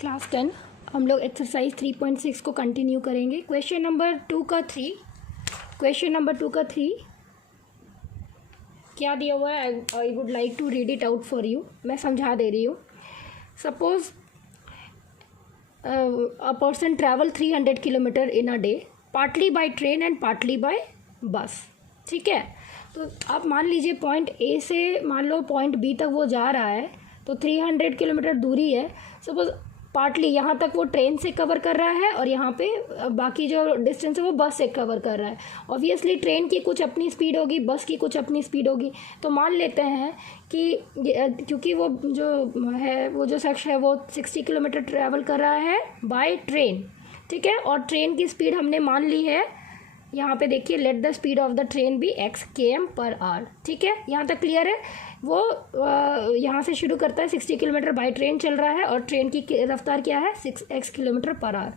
Class 10 हम लोग exercise 3.6 को कंटिन्यू करेंगे। क्वेश्चन नंबर 2 का 3 क्या दिया हुआ है? I would like to read it out for you. मैं समझा दे रही हूँ। Suppose a person travel 300 kilometre in a day, partly by train and partly by bus. ठीक है, तो आप मान लीजिए पॉइंट ए से मान लो पॉइंट बी तक वो जा रहा है, तो 300 किलोमीटर दूरी है। सपोज पार्टली यहाँ तक वो ट्रेन से कवर कर रहा है और यहाँ पे बाकी जो डिस्टेंस है वो बस से कवर कर रहा है। ऑब्वियसली ट्रेन की कुछ अपनी स्पीड होगी, बस की कुछ अपनी स्पीड होगी। तो मान लेते हैं कि क्योंकि वो जो है वो जो शख्स है वो 60 किलोमीटर ट्रैवल कर रहा है बाय ट्रेन। ठीक है, और ट्रेन की स्पीड हमने मान ली है, यहाँ पे देखिए, let the speed of the train be x km/h। ठीक है, यहाँ तक क्लियर है। वो यहाँ से शुरू करता है, 60 किलोमीटर बाय ट्रेन चल रहा है और ट्रेन की रफ्तार क्या है, 6x km/h।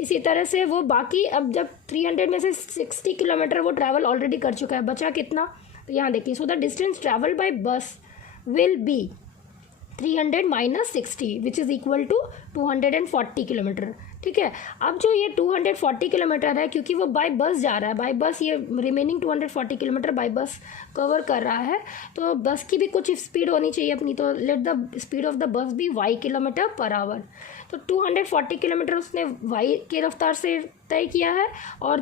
इसी तरह से वो बाकी, अब जब 300 में से 60 किलोमीटर वो ट्रैवल ऑलरेडी कर चुका है, बचा कितना? तो यहाँ देखिए, so the distance travel by bus will be 300 - 60 which is equal to 240 kilometre. ठीक है, अब जो ये 240 किलोमीटर है, क्योंकि वो बाय बस जा रहा है, बाय बस ये रिमेनिंग 240 किलोमीटर बाय बस कवर कर रहा है, तो बस की भी कुछ स्पीड होनी चाहिए अपनी। तो late the speed of the bus भी y km/h। तो 240 किलोमीटर उसने y की रफ्तार से तय किया है और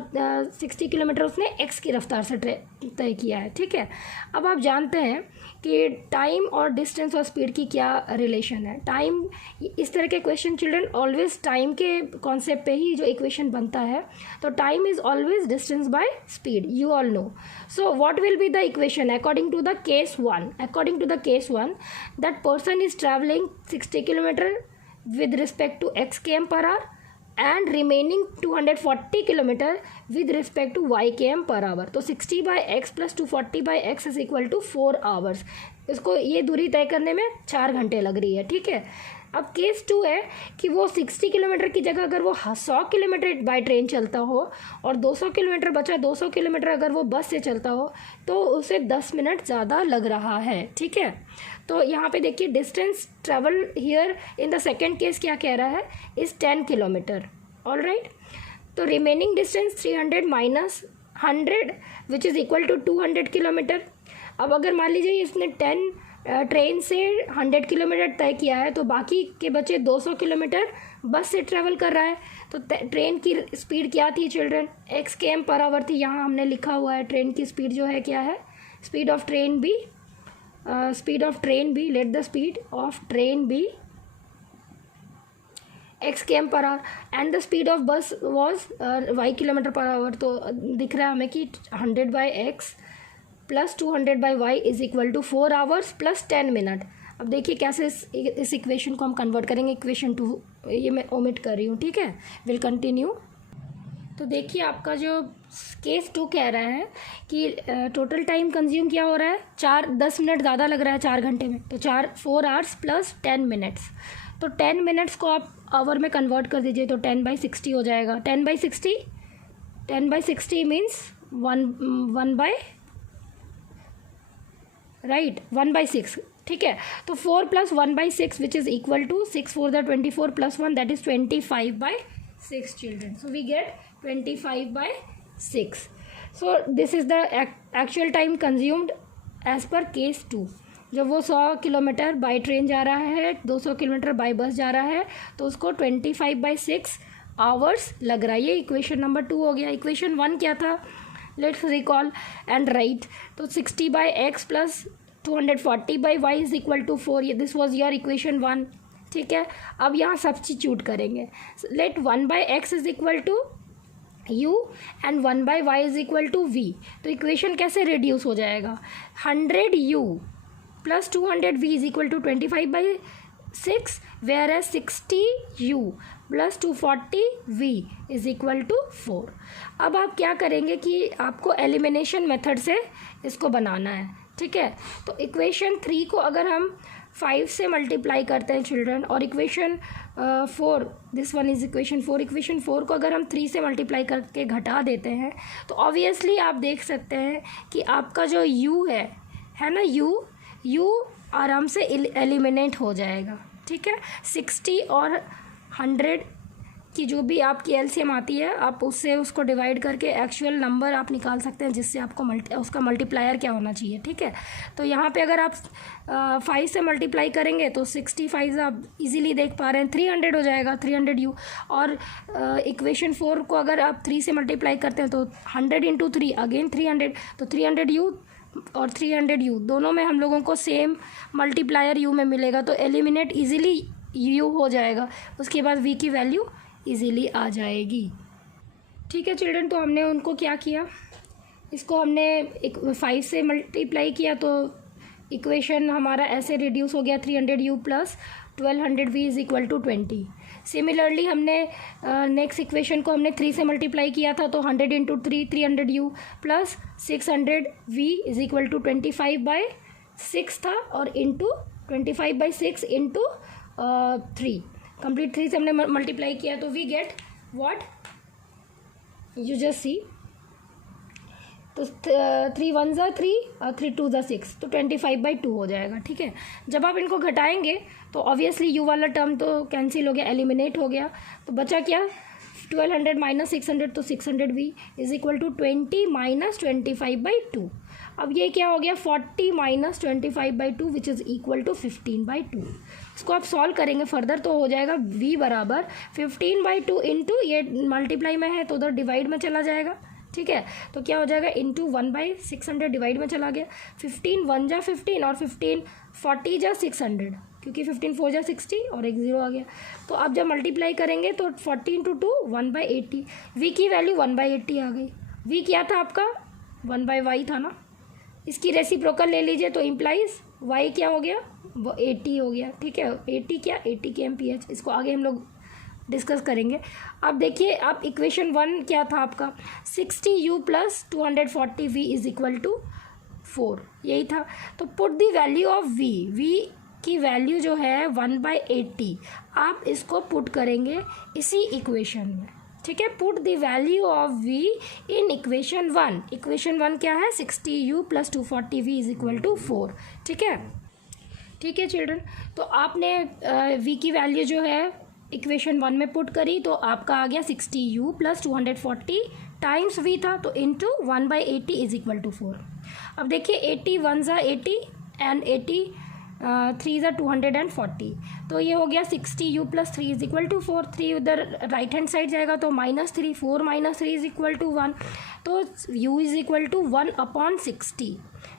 60 किलोमीटर उसने x की रफ्तार से तय किया है। ठीक है, अब आप जानते हैं कि टाइम और डिस्टेंस और स्पीड की क्या रिलेशन है। टाइम, इस तरह के क्वेश्चन चिल्ड्रन ऑलवेज टाइम के कॉन्सेप्ट पे ही जो इक्वेशन बनता है। तो time is always distance by speed, you all know. So what will be the equation according to the case 1? According to the case 1, that person is travelling 60 kilometre with respect to x km/h and remaining 240 kilometre with respect to y km/h। तो 60 by x plus 240 by x is equal to 4 hours। इसको ये दूरी तय करने में 4 घंटे लग रही है। ठीक है, अब केस 2 है कि वो 60 किलोमीटर की जगह अगर वो 100 किलोमीटर बाय ट्रेन चलता हो और 200 किलोमीटर बचा, 200 किलोमीटर अगर वो बस से चलता हो, तो उसे 10 मिनट ज़्यादा लग रहा है। ठीक है, तो यहाँ पे देखिए, distance travel here in the second case क्या कह रहा है, इज़ 10 किलोमीटर। ऑल राइट, तो remaining distance 300 - 100 which is equal to 200 kilometre. अब अगर मान लीजिए इसने ट्रेन से 100 किलोमीटर तय किया है, तो बाकी के बचे 200 किलोमीटर बस से ट्रैवल कर रहा है। तो ट्रेन की स्पीड क्या थी चिल्ड्रन, x km/h थी। यहाँ हमने लिखा हुआ है ट्रेन की स्पीड जो है क्या है, speed of train be, let the speed of train be x km/h and the speed of bus was y km/h। तो दिख रहा है हमें कि 100 by x plus 200 by y is equal to 4 hours plus 10 minute. अब देखिए कैसे इस इक्वेशन को हम कन्वर्ट करेंगे। इक्वेशन 2 ये मैं ओमिट कर रही हूँ। ठीक है, विल कंटिन्यू। तो देखिए, आपका जो केस 2 कह रहा है कि टोटल टाइम कंज्यूम क्या हो रहा है, 10 मिनट ज़्यादा लग रहा है 4 घंटे में। तो 4 hours प्लस 10 मिनट्स। तो 10 मिनट्स को आप आवर में कन्वर्ट कर दीजिए, तो 10/60 हो जाएगा। 10/60 मीन्स 1/6। ठीक है, तो 4 + 1/6 which is equal to 6 4 = 24 + 1 that is 25/6 children. So we get 25/6। So this is the actual time consumed as per case 2। जब वो 100 किलोमीटर बाय ट्रेन जा रहा है, 200 किलोमीटर बाय बस जा रहा है, तो उसको 25/6 आवर्स लग रहा है। ये इक्वेशन नंबर 2 हो गया। इक्वेशन 1 क्या था, लेट्स रिकॉल एंड राइट। तो 60 by x plus 240 by y is equal to 4। ये दिस वॉज योर इक्वेशन 1। ठीक है, अब यहाँ सब्स्टिट्यूट करेंगे। Let 1/x is equal to u एंड 1/y is equal to v। तो इक्वेशन कैसे रिड्यूस हो जाएगा, 100u plus 200v is equal to 25/6, where as 60u plus 240v is equal to 4। अब आप क्या करेंगे कि आपको एलिमिनेशन मेथड से इसको बनाना है। ठीक है, तो इक्वेशन 3 को अगर हम 5 से मल्टीप्लाई करते हैं चिल्ड्रन, और equation 4, this one is equation 4, equation 4 को अगर हम 3 से मल्टीप्लाई करके घटा देते हैं, तो ऑब्वियसली आप देख सकते हैं कि आपका जो u है ना, u आराम से एलिमिनेट हो जाएगा। ठीक है, 60 और 100 की जो भी आपकी एलसीएम आती है आप उससे उसको डिवाइड करके एक्चुअल नंबर आप निकाल सकते हैं, जिससे आपको उसका मल्टीप्लायर क्या होना चाहिए, ठीक है। तो यहाँ पे अगर आप 5 से मल्टीप्लाई करेंगे तो 65 आप इजीली देख पा रहे हैं 300 हो जाएगा, 300u। और इक्वेशन 4 को अगर आप 3 से मल्टीप्लाई करते हैं तो 100 इंटू 3 अगेन 300, तो 300u और 300u दोनों में हम लोगों को सेम मल्टीप्लायर u में मिलेगा, तो एलिमिनेट इजीली u हो जाएगा। उसके बाद v की वैल्यू इजीली आ जाएगी, ठीक है चिल्ड्रन। तो हमने उनको क्या किया, इसको हमने 5 से मल्टीप्लाई किया तो इक्वेशन हमारा ऐसे रिड्यूस हो गया 300u plus 1200v is equal to 20। Similarly हमने नेक्स्ट इक्वेशन को हमने 3 से मल्टीप्लाई किया था तो 100 into 3 300u plus 600v is equal to 25/6 था, और इंटू 25/6 इंटू 3 कंप्लीट 3 से हमने मल्टीप्लाई किया तो we get what you just see. तो 3 1 ज़ा 3 और 3 2 ज़ा 6, तो 25/2 हो जाएगा, ठीक है। जब आप इनको घटाएंगे तो ऑब्वियसली यू वाला टर्म तो कैंसिल हो गया, एलिमिनेट हो गया, तो बचा क्या 1200 माइनस 600, तो 600v is equal to 20 minus 25/2। अब ये क्या हो गया 40 minus 25/2 which is equal to 15/2। इसको आप सॉल्व करेंगे फर्दर तो हो जाएगा v बराबर 15/2 इंटू, ये मल्टीप्लाई में है तो उधर डिवाइड में चला जाएगा, ठीक है। तो क्या हो जाएगा इंटू 1/600 डिवाइड में चला गया, 15 1 जा 15 और 15 40 जा 600, क्योंकि 15 4 जा 60 और एक 0 आ गया। तो अब जब मल्टीप्लाई करेंगे तो 40 इंटू 2 1/80, v की वैल्यू 1/80 आ गई। v क्या था आपका 1/y था ना, इसकी रेसिप्रोकल ले लीजिए तो इम्प्लाइज y क्या हो गया वो 80 हो गया, ठीक है। 80 क्या 80 kmph, इसको आगे हम लोग डिस्कस करेंगे। अब देखिए अब इक्वेशन 1 क्या था आपका 60u plus 240v is equal to 4, यही था। तो put the value of v की वैल्यू जो है 1/80 आप इसको पुट करेंगे इसी इक्वेशन में, ठीक है। Put the value of v in equation 1। Equation 1 क्या है 60u plus 240v is equal to 4, ठीक है, ठीक है चिल्ड्रन। तो आपने v की वैल्यू जो है इक्वेशन 1 में पुट करी तो आपका आ गया 60u प्लस 240 टाइम्स v था, तो इंटू 1/80 इज इक्वल टू 4। अब देखिए 80 1 ज़ा 80 एंड 80 3 ज़ा 240, तो ये हो गया 60u plus 3 is equal to 4। 3 उधर राइट हैंड साइड जाएगा तो -3, 4 - 3 इज इक्वल टू 1, तो u is equal to 1/60।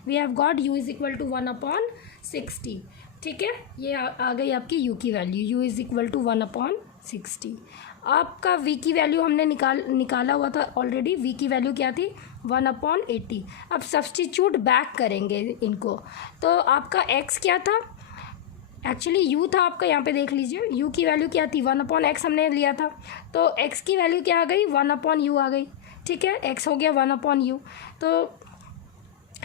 We have got u is equal to 1/60, ठीक है। ये आ गई आपकी u की value, u is equal to 1/60। आपका v की वैल्यू हमने निकाला हुआ था ऑलरेडी, v की वैल्यू क्या थी 1/80। अब सब्स्टिट्यूट बैक करेंगे इनको, तो आपका x क्या था एक्चुअली u था आपका, यहाँ पे देख लीजिए u की वैल्यू क्या थी 1/x हमने लिया था, तो x की वैल्यू क्या आ गई 1/u आ गई, ठीक है। x हो गया 1/u, तो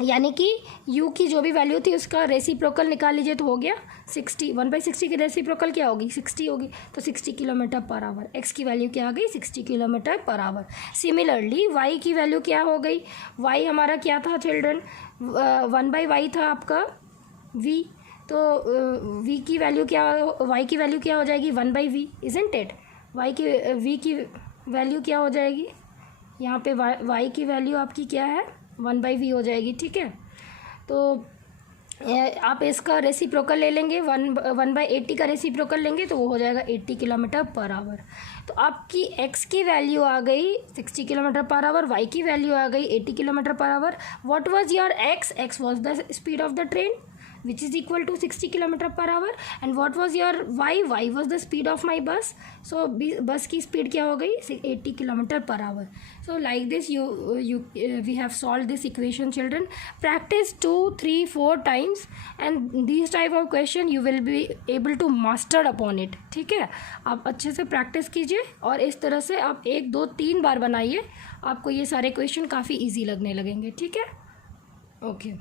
यानी कि u की जो भी वैल्यू थी उसका रेसिप्रोकल निकाल लीजिए तो हो गया 60। 1/60 की रेसिप्रोकल क्या होगी 60 होगी, तो 60 km/h। x की वैल्यू क्या आ गई 60 km/h। सिमिलरली y की वैल्यू क्या हो गई, y हमारा क्या था चिल्ड्रन 1/y था आपका v, तो v की वैल्यू क्या y की वैल्यू क्या हो जाएगी 1/v, इजंट इट। v की वैल्यू क्या हो जाएगी यहाँ पे y की वैल्यू आपकी क्या है 1/v हो जाएगी, ठीक है। तो आप इसका रेसिप्रोकल ले लेंगे 1/80 का रेसिप्रोकल लेंगे तो वो हो जाएगा 80 km/h। तो आपकी x की वैल्यू आ गई 60 km/h, y की वैल्यू आ गई 80 km/h। What was your x was the speed of the train which is equal to 60 km/h, and what was your y was the speed of my bus, so बस की speed क्या हो गई 80 km/h। so like this we have solved this equation children. Practice 2 3 4 times and these type of question you will be able to master upon it, ठीक है। आप अच्छे से प्रैक्टिस कीजिए और इस तरह से आप 1 2 3 बार बनाइए, आपको ये सारे क्वेश्चन काफ़ी ईजी लगने लगेंगे, ठीक है। ओके